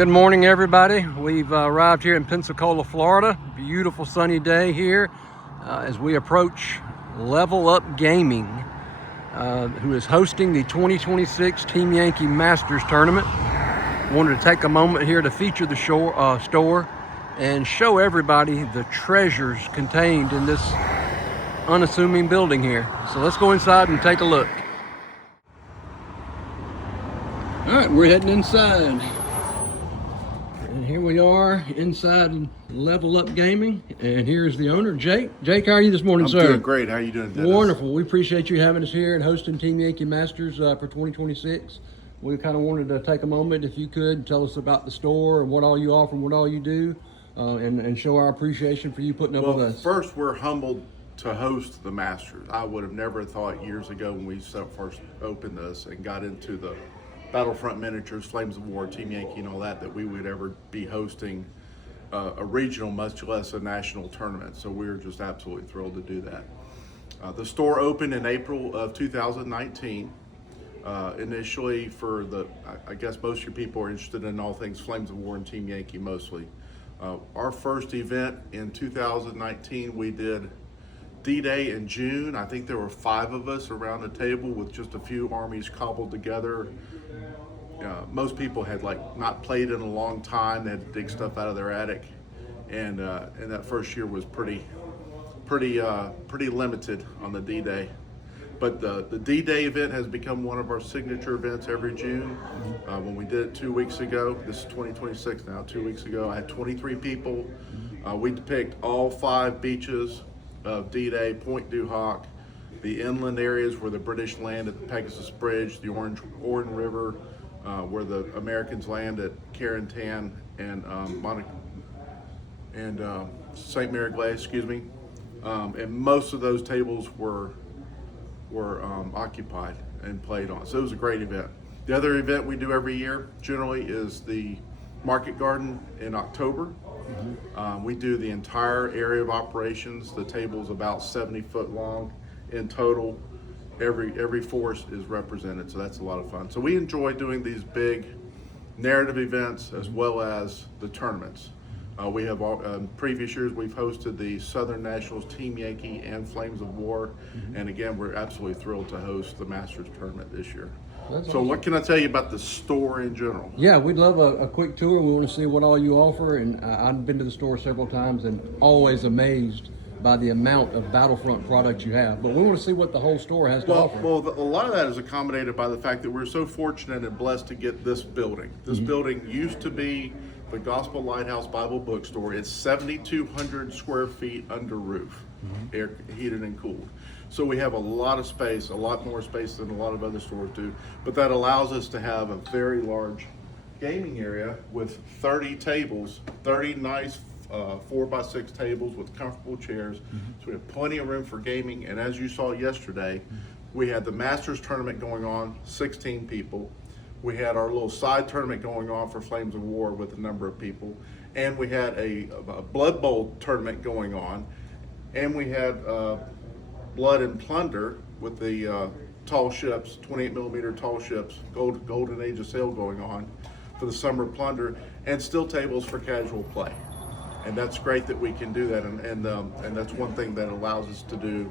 Good morning, everybody. We've arrived here in Pensacola, Florida. Beautiful sunny day here as we approach Level Up Gaming, who is hosting the 2026 Team Yankee Masters tournament. Wanted to take a moment here to feature the store and show everybody the treasures contained in this unassuming building here. So let's go inside and take a look. All right, we're heading inside. And here we are inside Level Up Gaming, and here's the owner, Jake. Jake, how are you this morning, sir? I'm doing great. How are you doing, Dennis? Wonderful. We appreciate you having us here and hosting Team Yankee Masters for 2026. We kind of wanted to take a moment, if you could, tell us about the store and what all you offer and what all you do, and show our appreciation for you putting up with us. First, we're humbled to host the Masters. I would have never thought years ago when we first opened this and got into the Battlefront Miniatures, Flames of War, Team Yankee, and all that we would ever be hosting a regional, much less a national tournament. So we're just absolutely thrilled to do that. The store opened in April of 2019. Initially for I guess most of your people are interested in all things Flames of War and Team Yankee mostly. Our first event in 2019, we did D-Day in June. I think there were 5 of us around the table with just a few armies cobbled together. Most people had not played in a long time. They had to dig stuff out of their attic, and that first year was pretty limited on the D-Day. But the D-Day event has become one of our signature events every June. When we did it 2 weeks ago, this is 2026 now, 2 weeks ago, I had 23 people. We depict all 5 beaches of D-Day, Point du Hoc, the inland areas where the British land at the Pegasus Bridge, the Orin River, where the Americans land at Carentan and St. Mary Glace, excuse me. And most of those tables were occupied and played on. So it was a great event. The other event we do every year generally is the Market Garden in October. We do the entire area of operations. The table's about 70 foot long in total. Every force is represented, so that's a lot of fun. So we enjoy doing these big narrative events as well as the tournaments. We have previous years we've hosted the Southern Nationals, Team Yankee, and Flames of War, and again we're absolutely thrilled to host the Masters tournament this year. That's so awesome. What can I tell you about the store in general? Yeah, we'd love a quick tour. We want to see what all you offer, and I've been to the store several times and always amazed by the amount of Battlefront products you have. But we want to see what the whole store has to offer. Well, a lot of that is accommodated by the fact that we're so fortunate and blessed to get this building. This building used to be the Gospel Lighthouse Bible Bookstore. It's 7,200 square feet under roof, air heated and cooled. So we have a lot of space, a lot more space than a lot of other stores do. But that allows us to have a very large gaming area with 30 tables, 30 nice 4x6 tables with comfortable chairs. So we have plenty of room for gaming. And as you saw yesterday, we had the Masters tournament going on, 16 people. We had our little side tournament going on for Flames of War with a number of people. And we had a Blood Bowl tournament going on. And we had Blood and Plunder with the tall ships, 28 millimeter tall ships, golden age of sail going on for the Summer Plunder, and still tables for casual play. And that's great that we can do that, and that's one thing that allows us to do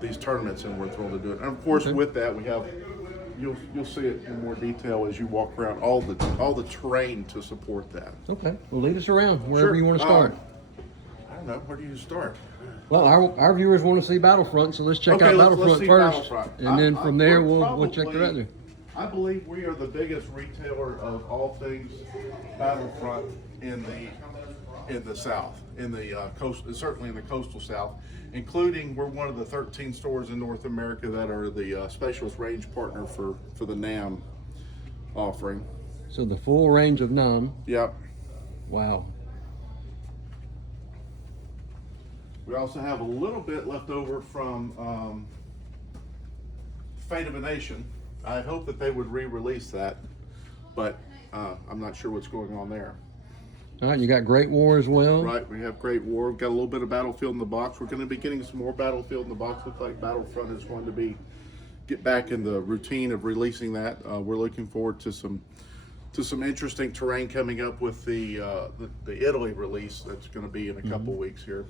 these tournaments, and we're thrilled to do it. And of course, with that, we have you'll see it in more detail as you walk around all the terrain to support that. Okay, well, lead us around wherever you want to start. I don't know, where do you start? Well, our viewers want to see Battlefront, so let's check out Battlefront first, and then from there we'll check the other. I believe we are the biggest retailer of all things Battlefront in the South, in the coast, certainly in the coastal South, including we're one of the 13 stores in North America that are the specialist range partner for the NAM offering. So the full range of NAM. Yep. Wow. We also have a little bit left over from Fate of a Nation. I hope that they would re-release that, but I'm not sure what's going on there. All right, you got Great War as well. Right, we have Great War. We've got a little bit of Battlefield in the box. We're going to be getting some more Battlefield in the box. Looks like Battlefront is going to get back in the routine of releasing that. We're looking forward to to some interesting terrain coming up with the Italy release that's going to be in a couple weeks here.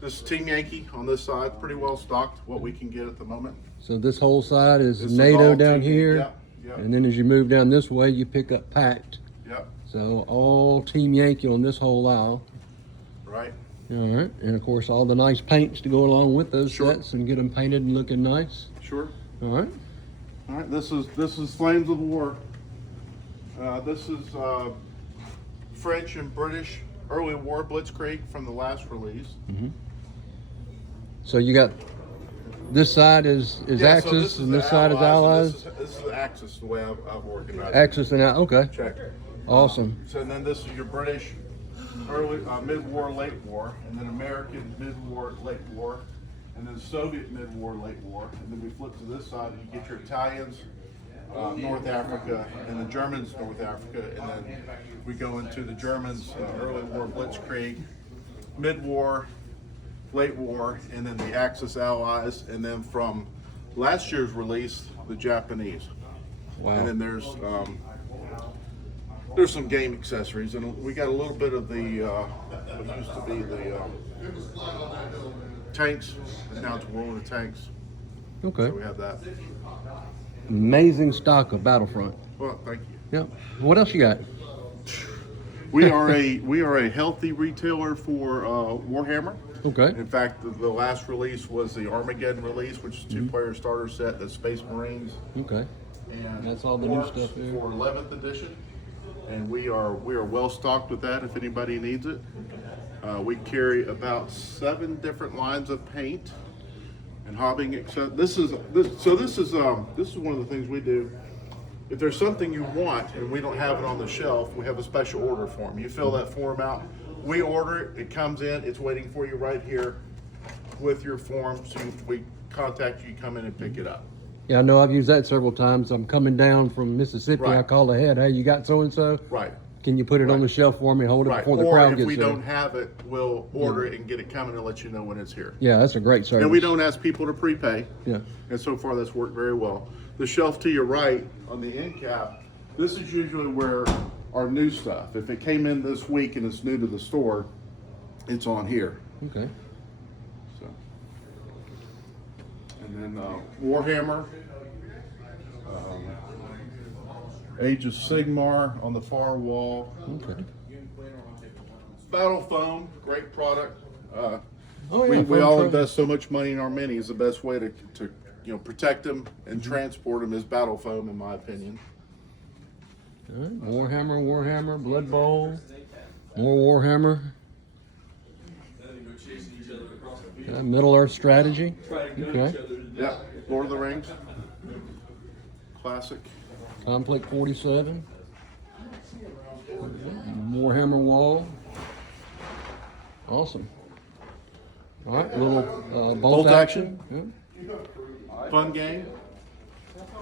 This is Team Yankee on this side, pretty well stocked, what we can get at the moment. So this whole side is This is NATO all down Team- here, Yep. and then as you move down this way, you pick up Pact. Yep. So all Team Yankee on this whole aisle. Right. All right, and of course all the nice paints to go along with those Sure. sets and get them painted and looking nice. Sure. All right. All right. This is Flames of War. This is French and British early war blitzkrieg from the last release. So you got this side is Yeah, so Axis and the this side is Allies. This is the Axis, the way I've organized it. Axis and okay, Check. awesome. So then this is your British early mid-war, late war, and then American mid-war, late war, and then Soviet mid-war, late war, and then we flip to this side and you get your Italians, North Africa, and the Germans, North Africa, and then we go into the Germans, early war blitzkrieg, mid-war, late war, and then the Axis allies, and then from last year's release, the Japanese. Wow. And then there's some game accessories, and we got a little bit of the what used to be the tanks, and now it's World of the Tanks. Okay. So we have that. Amazing stock of Battlefront. Well, thank you. Yep. What else you got? We are a healthy retailer for Warhammer. Okay. In fact, the last release was the Armageddon release, which is a two-player starter set, the Space Marines. Okay. And That's all the new Orcs stuff there. for 11th edition, and we are well stocked with that if anybody needs it. We carry about 7 different lines of paint and hobbing. Except this is one of the things we do. If there's something you want and we don't have it on the shelf, we have a special order form. You fill that form out, we order it, it comes in, it's waiting for you right here with your form. So we contact you, come in and pick it up. Yeah, I know I've used that several times. I'm coming down from Mississippi. I Right. call ahead. Hey, you got so and so? Right. Can you put it on the shelf for me? Hold it Right. before the Or crowd if gets we there. don't have it, we'll order it and get it coming and let you know when it's here. Yeah, that's a great service. And we don't ask people to prepay. Yeah. And so far that's worked very well. The shelf to your right on the end cap, this is usually where our new stuff, if it came in this week and it's new to the store, it's on here. Okay. So. And then Warhammer, Age of Sigmar on the far wall. Okay. Battle foam, great product. Oh, yeah, We foam all truck. invest so much money in our minis. The best way to protect them and Mm-hmm. transport them is battle foam, in my opinion. All right. Warhammer, Blood Bowl, more Warhammer. Middle Earth Strategy. Okay. Yeah, Lord of the Rings, classic. Conflict 47. Warhammer Wall. Awesome. All right, little bolt action. Yeah. Fun game.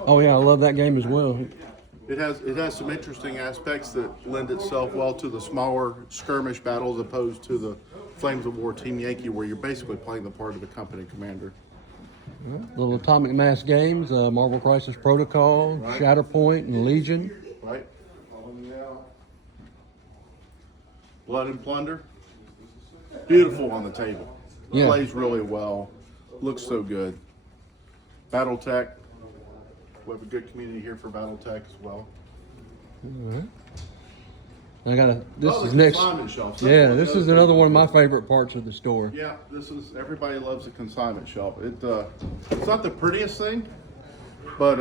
Oh yeah, I love that game as well. It has some interesting aspects that lend itself well to the smaller skirmish battles, opposed to the Flames of War Team Yankee, where you're basically playing the part of the company commander. Little atomic mass games, Marvel Crisis Protocol, Right. Shatterpoint, and Legion. Right. Blood and Plunder. Beautiful on the table. Yeah. Plays really well. Looks so good. BattleTech. We have a good community here for BattleTech as well. I got this Oh, is the next. consignment shelf. Yeah, this is another one of my favorite parts of the store. Yeah, this is, everybody loves a consignment shelf. It's not the prettiest thing, but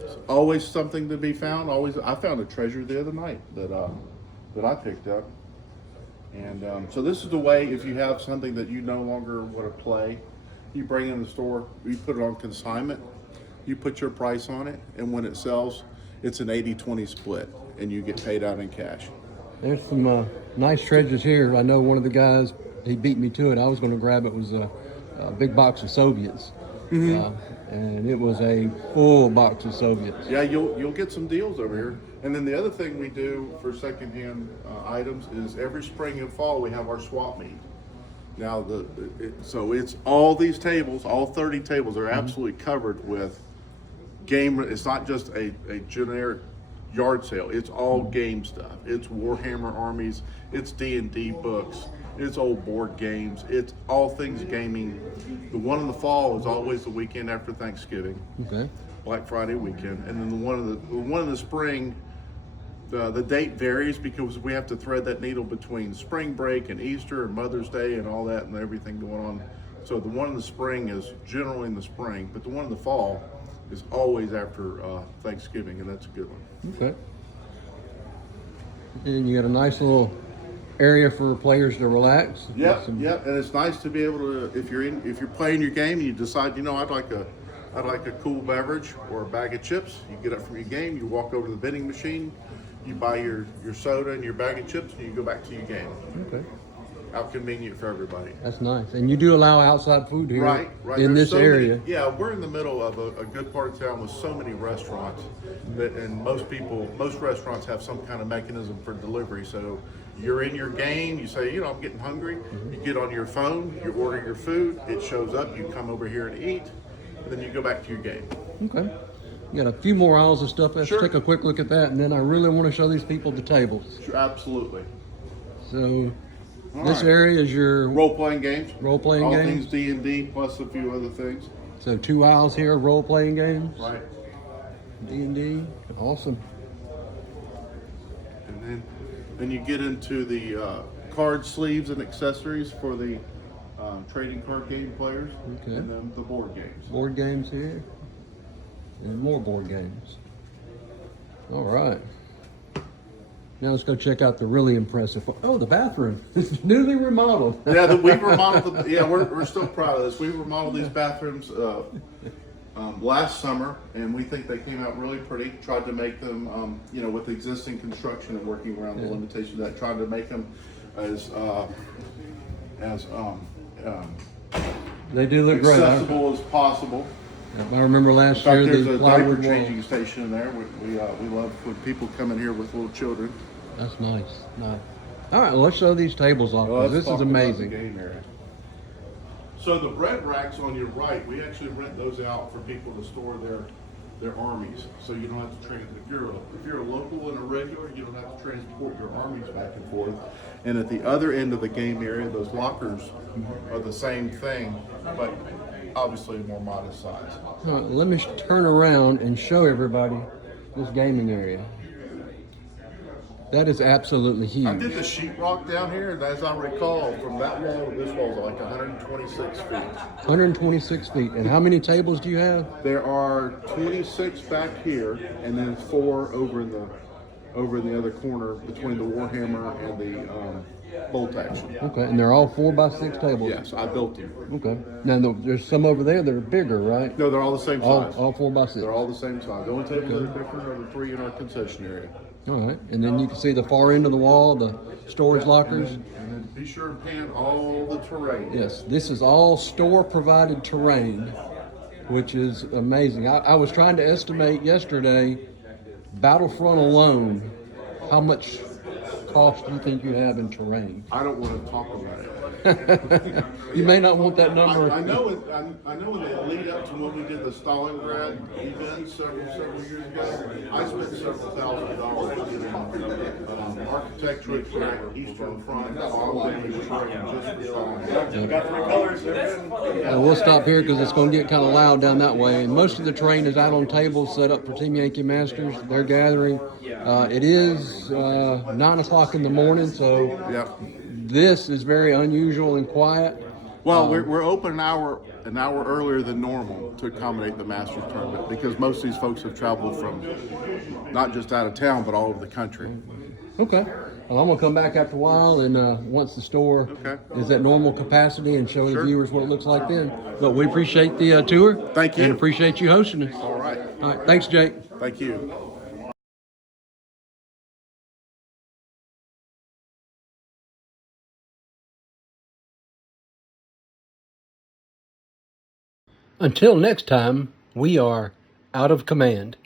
it's always something to be found. I found a treasure the other night that I picked up. And so this is the way, if you have something that you no longer want to play, you bring it in the store, you put it on consignment, you put your price on it, and when it sells, it's an 80-20 split, and you get paid out in cash. There's some nice treasures here. I know one of the guys, he beat me to it. I was going to grab it. Was a big box of Soviets. And it was a full box of Soviets. Yeah, you'll get some deals over here. And then the other thing we do for secondhand items is every spring and fall we have our swap meet. Now, so it's all these tables, all 30 tables are absolutely covered with game. It's not just a generic yard sale. It's all game stuff. It's Warhammer armies. It's D&D books. It's old board games. It's all things gaming. The one in the fall is always the weekend after Thanksgiving, Okay. Black Friday weekend, and then the one in the spring. The date varies because we have to thread that needle between spring break and Easter and Mother's Day and all that and everything going on. So the one in the spring is generally in the spring, but the one in the fall is always after Thanksgiving, and that's a good one. Okay. And you got a nice little area for players to relax. Yep, and it's nice to be able to, if you're playing your game and you decide, I'd like a cool beverage or a bag of chips. You get up from your game, you walk over to the vending machine, you buy your soda and your bag of chips, and you go back to your game. Okay. How convenient for everybody. That's nice. And you do allow outside food here Right. in There's this area. We're in the middle of a good part of town with so many restaurants and most restaurants have some kind of mechanism for delivery. So you're in your game, you say, I'm getting hungry. You get on your phone, you order your food, it shows up, you come over here and eat, and then you go back to your game. Okay. You got a few more aisles of stuff. Let's take a quick look at that, and then I really want to show these people the tables. Sure, absolutely. So this area is your role-playing games. Role-playing all games. All things D&D plus a few other things. So 2 aisles here of role-playing games. Right. D&D. Awesome. And then you get into the card sleeves and accessories for the trading card game players. Okay. And then the board games. Board games here. And more board games. All right. Now let's go check out the really impressive. Oh, the bathroom. It's newly remodeled. Yeah, we've remodeled. We're still proud of this. We remodeled these bathrooms last summer, and we think they came out really pretty. Tried to make them, with existing construction and working around the limitations of that. Tried to make them as they do look great. Accessible as possible. I remember last year there's the a plywood diaper wall. changing station in there. We love when people come in here with little children. That's nice. Nice. All right, well, let's show these tables off. Well, This is amazing. Game area. So the bread racks on your right, we actually rent those out for people to store their armies. So you don't have to transport. If you're a local and a regular, you don't have to transport your armies back and forth. And at the other end of the game area, those lockers are the same thing, but obviously a more modest size. Let me turn around and show everybody this gaming area. That is absolutely huge. I did the sheetrock down here, and as I recall, from that wall to this wall is like 126 feet. 126 feet. And how many tables do you have? There are 26 back here, and then 4 over in the other corner between the Warhammer and the bolt action. Okay, and they're all 4x6 tables. Yes, I built them. Okay. Now there's some over there that are bigger, right? No, they're all the same size. All 4x6. They're all the same size. The only tables that are different are the 3 in our concession area. All right, and then you can see the far end of the wall, the storage lockers. And then be sure and pan all the terrain. Yes, this is all store-provided terrain, which is amazing. I was trying to estimate yesterday, Battlefront alone, how much cost do you think you have in terrain? I don't want to talk about it. You may not want that number. I know in the lead up to when we did the Stalingrad event several years ago, I spent several $1,000s in architecture track, Eastern Front, all of these We'll stop here because it's going to get kind of loud down that way. And most of the terrain is out on tables set up for Team Yankee Masters. They're gathering. It is 9 o'clock in the morning, so this is very unusual and quiet. Well, we're open an hour earlier than normal to accommodate the Masters tournament because most of these folks have traveled from not just out of town but all over the country. Okay. Well, I'm going to come back after a while and once the store is at normal capacity and show the viewers what it looks like then. But we appreciate the tour. Thank you. And appreciate you hosting us. All right. All right. Thanks, Jake. Thank you. Until next time, we are out of command.